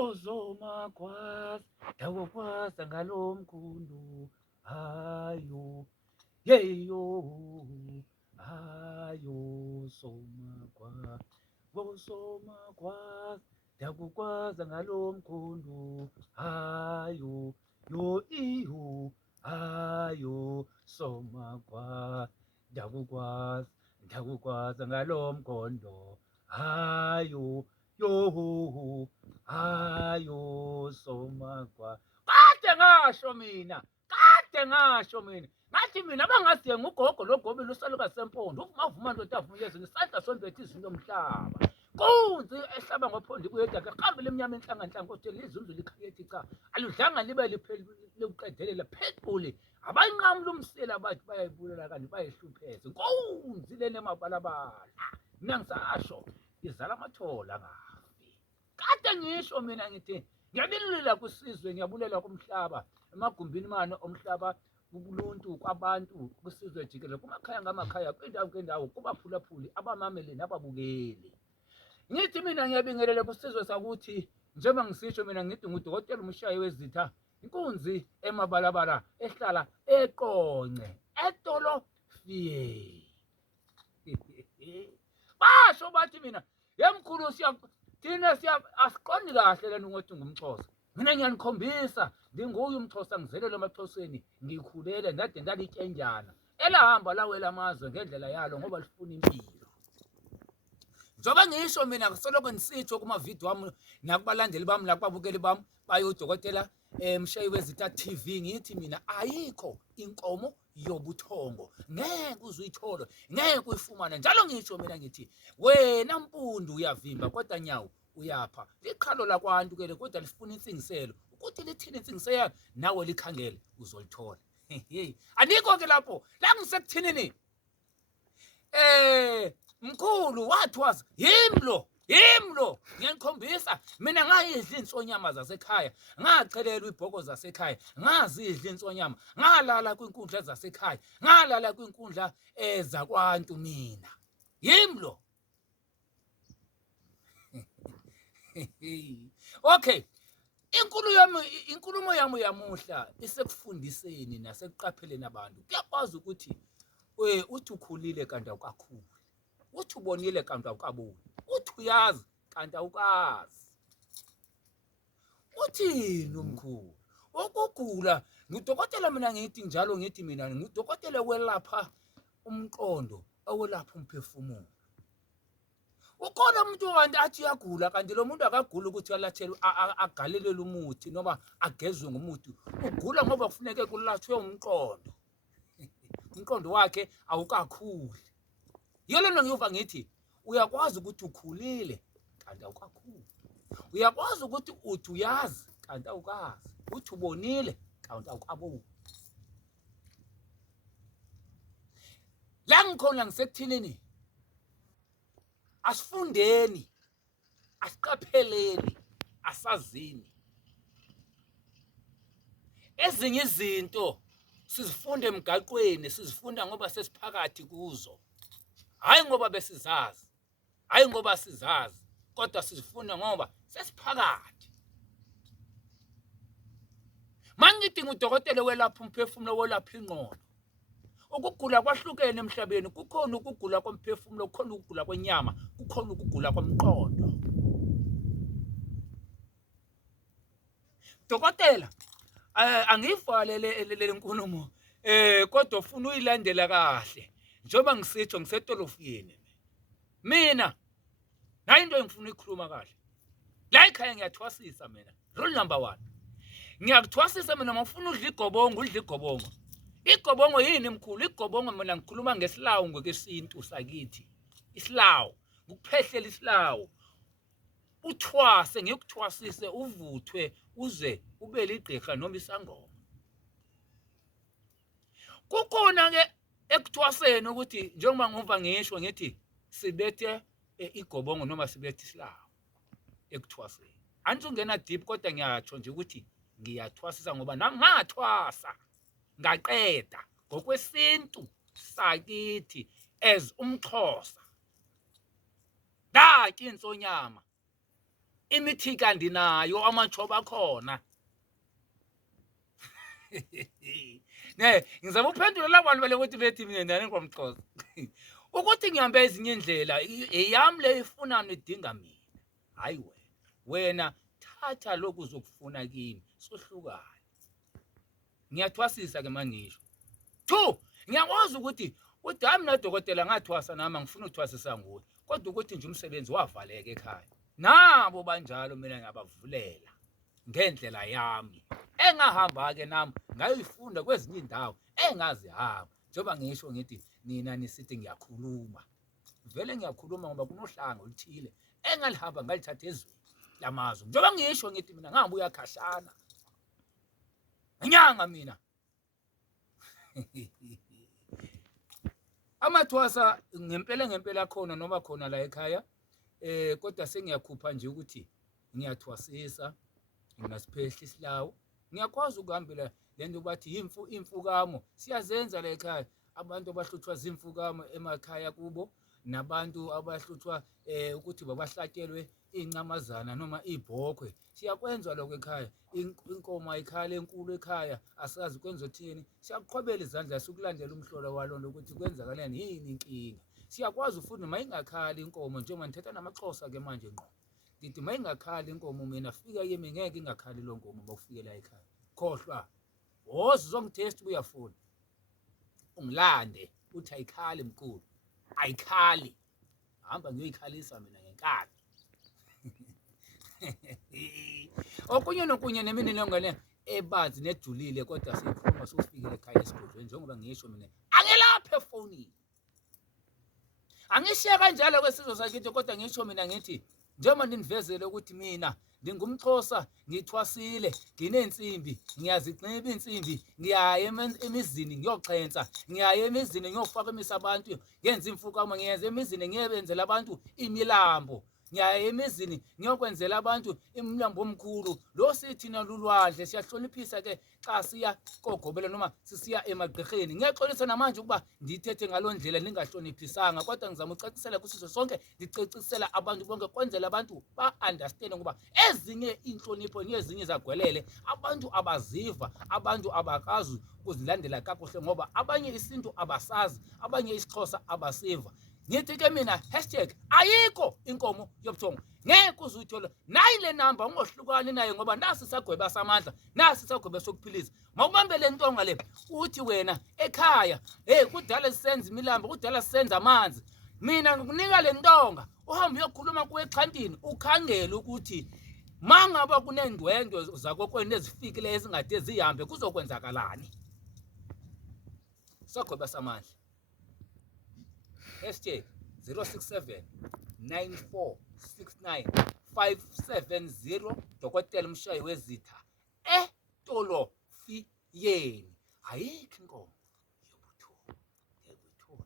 Wozomakwazi ndawukwaza ngalomkhulu hayo yeyo hayo somakwazi wosomakwazi ndakukwaza ngalomkhulu hayo yo iyo hayo somakwazi ndakukwaza ngalomkhondo hayo yo hayo somakwazi kade ngasho mina ngathi mina bangaziye ngugogo logobe lusaluka sempondo uvuma ndoda avunyezwe ngesandla sombethe izinto omhlaba kunzi ehlaba ngophondi kuyedaka qambile eminyama enhlanga kodwa lizunzu likhayethi cha aludlanga libe liqedelela phezulu abanqamula umsila bathi bayayibulela kanti bayihlupheze kunzi lene mabalabala mina ngisasho izala amathola ngafi kade ngisho mina ngithi ngiyabilela kusizwe ngiyabulela kumhlaba emagumbini mane omhlaba kubuluntu kwabantu kusizwe jikelele kumakhaya ngamakhaya kwindawo kubaphulaphuli abamameli nababukeli ngithi mina ngiyabingelela kusizwe sakuthi njengoba ngisisho mina ngithi ngudokotela umshayi wezitha inkunzi emabalabala ehlala eqonce etolofiye basho bathi mina yemkhulu thina asiqondi kahle lena ukuthi ngumXhosa mina ngiyanikhombisa nginguye umXhosa ngizelele emaXhoseni ngikhulele ndade ndalityenjana elahamba lawela amazwe ngendlela yalo ngoba lifuna impilo njengoba ngisho mina kusoloko nisitsho kumavidiyo wami nakubalandeli bami nakubabukeli bami bayodokotela Mshayi Wezitha TV ngithi mina ayikho inkomo yobuthongo ngeke uzuyithola ngeke uyifumana njalo ngisho mina ngithi wena mpundu uyavimba kodwa nyawo uyapha liqhalo lakwantu ke kodwa lifuna insingiselo ukuthi lithini insingiselo nawe likhangele uzolithola anikho ke lapho la ngisekuthinini mkhulu wathwaza yimlo ngiyanikhombisa mina ngayidla insonyama zasekhaya ngachelela ibhoko zasekhaya ngazidla insonyama ngalala kwinkundla zasekhaya ngalala kwinkundla zakwantu mina yimlo okay inkulumo yami yamuhla isekufundiseni nasekuqapheleni abantu kuyakwazi ukuthi uthi ukhulile kanti awukakhuli uthi ubonile kanti awukaboni uthi uyazi kanti awukazi uthini umkhulu ukugula ngudokotela mina ngithi njalo ngithi mina ngudokotela welapha umqondo owelapha umphefumulo ukhona umuntu kanti athi uyagula kanti lo muntu akagula ukuthi alathele agalelele umuthi noma agezwe ngomuthi ugula ngoba kufuneke kulathwe umqondo wakhe awukakhuli yilona ngiyova ngithi uyakwazi ukuthi ukhulile kanti awukakhuli uyakwazi ukuthi uthi uyazi kanti awukazi uthi ubonile kanti awukaboni la ngikhona ngisekuthinini asifundeni asiqapheleni asazini ezinye izinto sizifunde emgaqweni sizifunda ngoba sesiphakathi kuzo hayi ngoba besizazi hayi ngoba sizazi kodwa sizifunda ngoba sesiphakathi mangithi ngudokotela welapha umphefumulo welapha ingqondo ukugula kwahlukene emhlabeni kukhona ukugula komphefumulo kukhona ukugula kwenyama kukhona ukugula komqondo dokotela angivalele le nkulumo kodwa ufuna uyilandela kahle njengoba ngisitsho ngisetolofiyeni mina nayo into engifuna ukuyikhuluma kahle la ekhaya ngiyathwasisa mina rule number 1 ngiyakuthwasisa mina mawufuna udla igobongo igobongo yini mkhulu igobongo mina ngikhuluma ngesilawu ngokwesintu sakithi isilawu ukuphehlela isilawu uthwase ngikuthwasise uvuthwe uze ube ligqirha noma isangoma kukhona ke ekuthwaseni ukuthi njengoba ngumva ngisho ngithi sibethe igobongo noma sibethe isilawu ekuthwaseni anizungena deep kodwa ngiyatsho nje ukuthi ngiyathwasisa ngoba nami ngathwasa ngaqeda ngokwesintu sakithi as umXhosa ndaki insonyama imithika ndinayo amajoba akhona. Ne ngizama uphendula labantu bale ukuthi bethi mina nani ngomXhosa ukuthi ngihambe ezinye indlela eyami le ifuna nidinga mina hayi wena thatha lokhu uzokufuna kimi sohlukana. Ngiyathwasisa ke mangisho 2 ngiyakwazi ukuthi udami nodokotela ngathwasa nami ngifuna ukuthwasisa nguwe kodwa ukuthi nje umsebenzi wavaleka ekhaya nabo banjalo mina ngiyabavulela ngendlela yami engahamba ke nami ngayifunda kwezinye indawo engazihamba njengoba ngisho ngithi nina nisithi ngiyakhuluma vele ngiyakhuluma ngoba kunohlanga oluthile engalihamba ngalithatha ezweni lamazwe njengoba ngisho ngithi mina ngihamba uyakhashana inyanga mina amathwasa ngempela khona noma khona la ekhaya kodwa sengiyakhupha nje ukuthi ngiyathwasisa nginasiphehla isilawo ngiyakwazi ukuhambela lento bathi imfukamo siyazenza la ekhaya abantu abahluthwa zimfukamo emakhaya kubo nabantu abahluthwa ukuthi babahlatshelwe incamazana noma ibhokhwe siyakwenza lokho ekhaya inkomo ayikhala enkulu ekhaya asazi kwenza uthini siyakuqhobela izandla sikulandela umhlola walona ukuthi kwenzakalani yini inkinga siyakwazi futhi mayingakhali inkomo njengoba nithetha namaXhosa ke manje ngqo ngithi mayingakhali inkomo mina fika yimi ngeke ingakhali lo nkomo bakufikela ekhaya khohlwa woza uzongitest uyafuna ungilande uthi ayikhali mkhulu ayikhali hamba ngiyoyikhalisa mina ngenkani okunye nokunye nemini longane ebazi nejulile kodwa sikhuluma sofikele ekhaya esigodlweni njengoba ngisho mina angelaphe efonini angishiya kanjalo kwesizwe sakithi kodwa ngisho mina ngithi njengoba ninivezele ukuthi mina ngingumXhosa ngithwasile nginensimbi ngiyaziqhiba insimbi ngiyaya emizini ngiyoxhensa ngiyaya emizini ngiyofaka imisabantu ngenza imfukamo ngiyenza emizini ngiyebenzela abantu imilambo ngiyaya emizini ngiyokwenzela abantu imilambo omkhulu lo sithina lulwandle siyahloniphisa ke xa siya kogobela noma sisiya emagqirheni ngiyaxolisa namanje ukuba ndithethe ngalondlela ningahloniphisanga kodwa ngizama ucacisela kusizwe sonke ndicacisela abantu bonke kwenzela abantu ba-understand ngoba ezinye inhlonipho nezinye zagwelele abantu abaziva abantu abakazi ukuzilandela kakuhle ngoba abanye isintu abasazi abanye isiXhosa abasiva ngithi ke mina #ayikho inkomo yobuthongo ngeke uzuyithola nayi le namba ungohlukani naye ngoba nasi sagweba samandla nasi sagweba sokuphilisa mawubambe le ntonga le uthi wena ekhaya kudala sisenza imilambo kudala sisenza amanzi mina ngikunika le ntonga uhamba uyokhuluma kuwe exhantini ukhangele ukuthi mangaba kunendwendwe zakokwenu ezifikile ezingade zihambe kuzokwenzakalani sagweba samandla #067 9469 570 Dokotela Mshayi wezitha eTolofiyeni ayikho inkomo yobuthongo ngeke uyithole